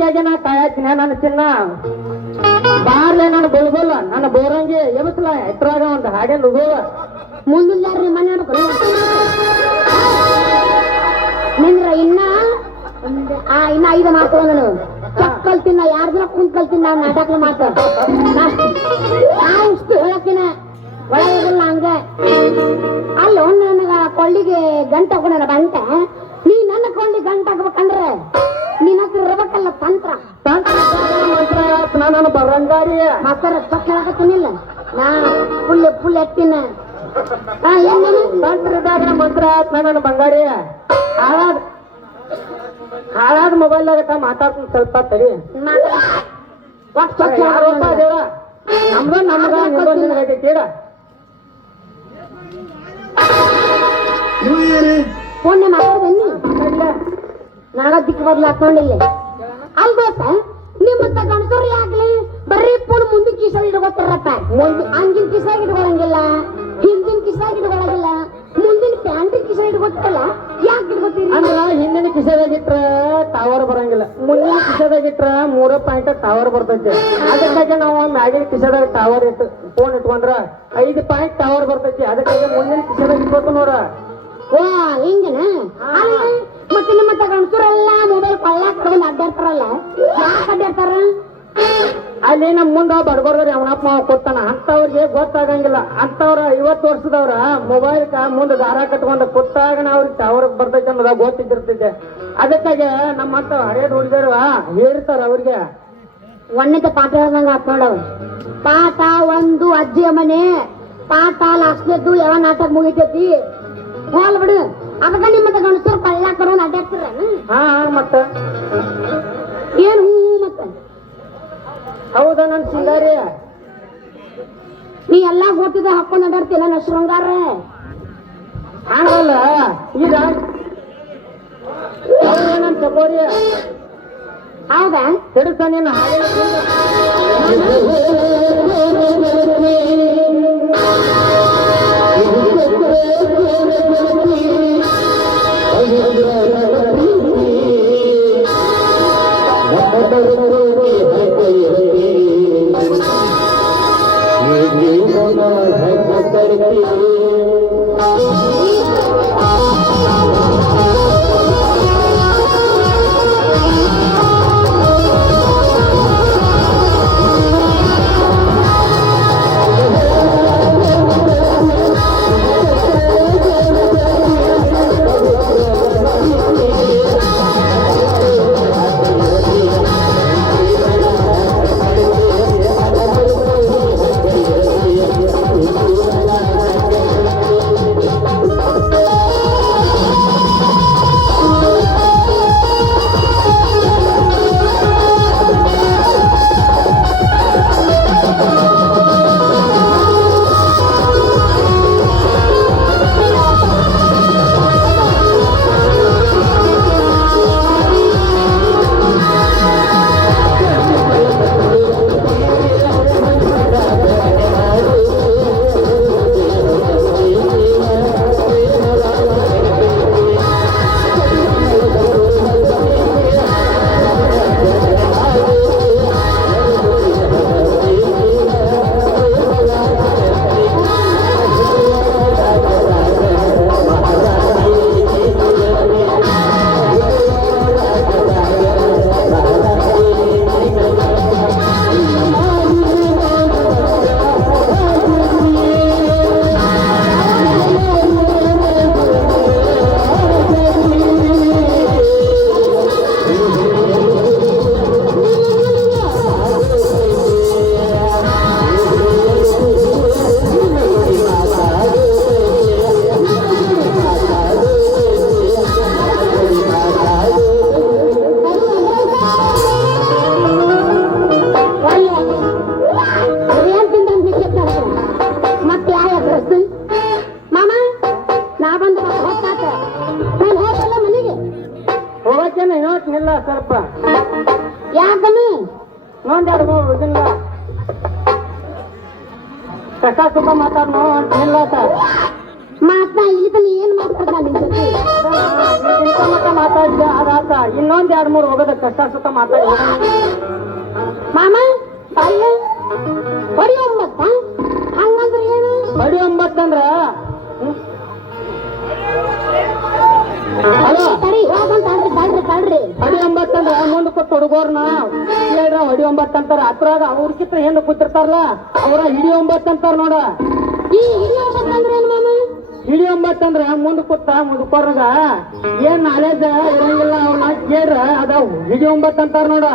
ಬೇಸಿಗೆಗೆ ನಾ ಕಾಯತ್ತೀನಿ ನನ್ನ ಚಿನ್ನ ಬಾರ್ಲೆ ನನ್ನ ಬುಲ್ಬುಲ್ ನನ್ನ ಬೋರಂಗಿ ಎಬಸ್ಲ ಎತ್ತರಾಗ ಒಂದು ಹಾಗೆ ನುಗುವ ಮುಂದಿಲ್ಲಾರ್ರಿ ಮನೆ ನಿಂದ್ರ ಇನ್ನ 5 ಮಾತು ನಾನು ಚಕ್ ಕಲ್ತಿನ ಯಾರ್ ದಿನ ಕುಂತ್ ಕಲ್ತೀನಿ ನಾವು ನಾಟಕ ಮಾತು ನಾವು ಇಷ್ಟು ಹೇಳಕ್ಕಿನ ಒಳಗಿಲ್ಲ ಹಂಗ ಅಲ್ಲ ನನಗ ಕೊಳ್ಳಿಗೆ ಗಂಟೆ ಹಾಕೋಣ ಬಂಟ ನೀ ನನ್ನ ಕೊಳ್ಳಿ ಗಂಟೆ ಹಾಕ್ಬೇಕಂದ್ರೆ ನೀನ್ ಹತ್ರ ಇರ್ಬೇಕಲ್ಲ ತಂತ್ರ ಮಂತ್ರ ನಾನು ಬರಂಗಾರಿ ಮಾಸ್ತರ ಚಕ್ ಹೇಳಕತ್ತೀನಿಲ್ಲ ನಾ ಫುಲ್ ಎತ್ತಿನ ತಂತ್ರ ಮಂತ್ರ ನನ್ನ ಬಂಗಾರಿ ಹಾಳಾದ ಮೊಬೈಲ್ ಆಗತ್ತ ಮಾತಾಡ್ತೀನಿ ಸ್ವಲ್ಪ ತಡಿ ನಮ್ದ ಕೇಳ ಫೋನ್ ಮಾತಾಡ್ತೀನಿ ನಾಗ ದಿಕ್ಕು ಬದ್ಲು ಹಾಕೊಂಡಿಲ್ಲ ಅಲ್ ದೋಸ್ತ ನಿಮ್ಮಂತ ಗಣಸವ್ರಿ ಆಗ್ಲಿ ಬರೀ ಫೋನ್ ಮುಂದಿನ ಕಿಸಾಗಿ ಇಟ್ಕೊತಾರಪ್ಪ ಹಂಗಿನ ಕಿಸಾಗಿ ಇಟ್ಕೊಳಂಗಿಲ್ಲ ಹಿಂದಿನ ಕಿಸಾಗಿ ಇಟ್ಕೊಳಂಗಿಲ್ಲ ಮುಂದಿನ ಪ್ಯಾಂಟಿನ ಕಿಸ ಇಟ್ಕೊತ್ತಲ್ಲ ಯಾಕೆ ಇಟ್ಕೊತೀರಿ ಅಂದ್ರ ಹಿಂದಿನ ಕಿಸದಾಗಿಟ್ರ ಟವರ್ ಬರಂಗಿಲ್ಲ ಮುಂದಿನ ಕಿಸದಾಗಿಟ್ರ 3 ಪಾಯಿಂಟ್ ಟವರ್ ಬರ್ತೈತಿ ಅದಕ್ಕಾಗಿ ನಾವು ಮ್ಯಾಗಿನ ಕಿಸದಾಗ ಟವರ್ ಇಟ್ಟು ಫೋನ್ ಇಟ್ಕೊಂಡ್ರ 5 ಪಾಯಿಂಟ್ ಟವರ್ ಬರ್ತೈತಿ ಅದಕ್ಕಾಗಿ ಮುಂದಿನ ಕಿಸದಾಗ ಇಟ್ಕೊತ ನೋಡ ಓ ಹಿಂಗನ ಮತ್ತೆ ನಿಮ್ಮ ಗಣಸರೆಲ್ಲ ಮೊಬೈಲ್ ಕೊಳ್ಳಾಕ್ ತಗೊಂಡ್ ಅಡ್ಡಾಡ್ತಾರಲ್ಲ ಯಾಕೆ ಅಡ್ಡಾಡ್ತಾರ ಅಲ್ಲಿ ನಮ್ ಮುಂದ ಬಡಬರ್ದ್ರಿ ಅವನಪ್ಪ ಮಾವ ಕೊಡ್ತಾನ ಅಂತವ್ರಿಗೆ ಗೊತ್ತಾಗಂಗಿಲ್ಲ ಅಂತವ್ರ 50 ವರ್ಷದವ್ರ ಮೊಬೈಲ್ ಮುಂದೆ ದಾರ ಕಟ್ಕೊಂಡ ಕೊಟ್ಟಾಗ ಅವ್ರಿಗೆ ಟವರ್ ಬರ್ತೈತೆ ಅನ್ನೋದಾಗ ಗೊತ್ತಿದ್ದಿರ್ತೈತೆ ಅದಕ್ಕಾಗಿ ನಮ್ಮಂತ ಹರೇದ್ ಹುಡುಗರು ಹೇಳ್ತಾರ ಅವ್ರಿಗೆ ಒಣ್ಣದ ಪಾಠ ಹೇಳ್ದಂಗ ಹಾಕೊಂಡವ್ ಪಾಠ 1 ಅಜ್ಜಿಯ ಮನೆ ಪಾಠ ಲಾಸ್ಟ್ನದ್ದು ಯಾವ ನಾಟಕ ಮುಗಿತೈತಿ ಹೋಲ್ ಬಿಡು ಅದಕ್ಕ ನಿಮ್ಮತ್ತ ಗಣಸರು ಕೊಳ್ಳಾಕ್ ತಗೊಂಡ್ ಅಡ್ಡಾಡ್ತಾರ ಹಾ ಮತ್ತ ಏನ್ ಮತ್ತ ಹೌದಾ ನನ್ ಸಿಂಗಾರಿ ನೀ ಎಲ್ಲಾ ಗೊತ್ತಿದ್ದ ಹಾಕೊಂಡ್ ಅಡ್ಡಾಡ್ತೀಯ ನನ್ನ ಶೃಂಗಾರ ಹಂಗಲ್ಲ ಈಗ ನನ್ ತಗೋರಿ ಹೌದಾ ಹಿಡಿತ ನೀನು ಇಲ್ಲ ಸ್ವಲ್ಪ ಯಾಕನು ನೋಂದಾಡು ಇದನ್ನ ಕಷ್ಟ ಸುಖ ಮಾತಾಡ್ನು ಇಲ್ಲ ಮಾತ ಇಲ್ಲಿ ತನ ಏನ್ ಮಾತಾಡ್ದ ನಿನ್ ಜೊತೆ ಇಂಥ ಮಟ್ಟ ಮಾತಾಡಿದೆ ಅದಾತ ಇನ್ನೊಂದ್ 2-3 ಹೋಗೋದ ಕಷ್ಟ ಸುತ್ತ ಮಾತಾಡಿ ಮಾಮ ಬಾಯ್ಯ ಬರೀ 9 ಹಂಗಂದ್ರೆ ಏನು ಬಡಿ 9 ಅಂದ್ರ ಹಲೋ ತಡಿ ಹೋಗಂತ ತಡ್ರಿ ಹೊಡಿ 9 ಅಂದ್ರ ಮುಂದೆ ಕೂತ್ ಹುಡುಗರ್ನ ಹೇಳ್ರ ಹೊಡಿ 9 ಅಂತಾರ ಅದ್ರಾಗ ಅವ್ರಕಿಂತ ಹೆಣ್ಣು ಕೂತಿರ್ತಾರಲ್ಲ ಅವ್ರ ಹಿಡಿ 9 ಅಂತಾರ ನೋಡ ಈ ಹಿರಿಯ ಅಂದ್ರೆ ಏನು ಮಾಮ ಹಿಡಿ 9 ಅಂದ್ರ ಮುಂದೆ ಕೂತ ಮುದುಕೋರ್ಗ ಏನ್ ನಾಲೆಜ್ ಇರಂಗಿಲ್ಲ ಅವ್ನ ಕೇಳ್ರ ಅದ ಹಿಡಿ 9 ಅಂತಾರ ನೋಡ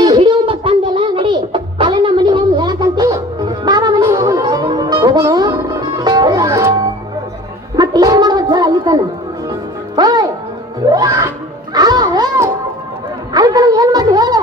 ಈ ಹಿಡಿ 9 ಅಂದೆಲ್ಲ ನಡಿ ಅಲ್ಲೇ ನಮ್ಮ ಮನೆಗೆ ಹೋಗಿ ಹೇಳಕಂತಿ ಬಾಬಾ ಮನೆಗೆ ಹೋಗೋಣ ಮತ್ತೆ ಏನ್ ಮಾಡ್ಬೇಕು ಹೇಳ ಅಲ್ಲಿ ತನ ಹೋಯ್ ಅಲ್ಲಿ ತನ ಏನ್ ಮಾಡಿ ಹೇಳ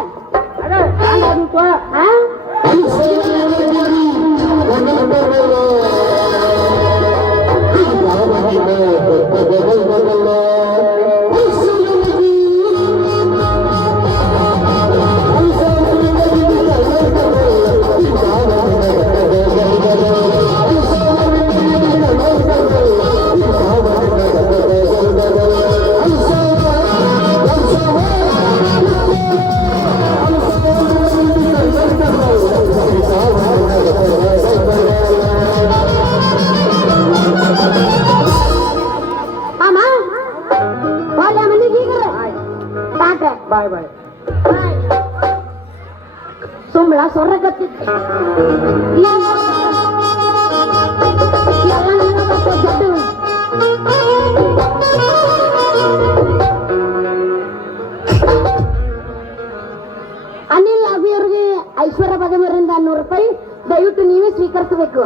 ಬಾಯ್ ಬಾಯ್ ಸುಂಬಳ ಸೊರ್ರಕತ್ತಿತ್ತು ಅನಿಲ್ ಅಭಿಯವ್ರಿಗೆ ಐಶ್ವರ್ಯ ಬದಮರಿಂದ 100 ರೂಪಾಯಿ ದಯವಿಟ್ಟು ನೀವೇ ಸ್ವೀಕರಿಸಬೇಕು